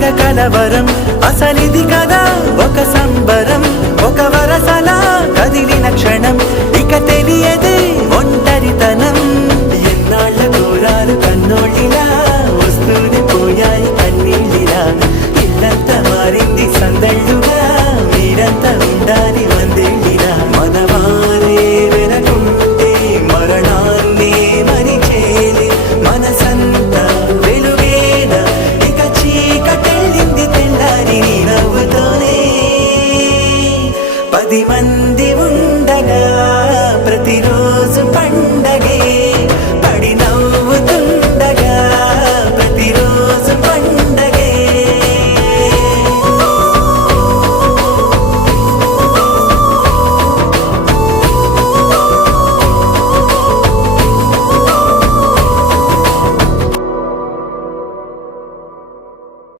తెగ కలవరం అసలిది కదా ఒక సంబరం ఒక వరసలా కదిలిన క్షణం ఇక తెలియదే ఒంటరితనం ఎన్నాళ్ళ దూరాలు కన్నోళ్ళిలా వస్తూనే పోయాయి కన్నీళ్ళిలా ఇల్లంతా మారింది సందళ్ళుగా మీరంతా ఉండాలి వందేళ్ళిలా మనవారే వెనకుంటే మరణాన్నే మరిచేలే మనసంతా వెలుగేన ఇక చీకటెళ్ళింది తెల్లారి నీ నవ్వుతోనే 10 మంది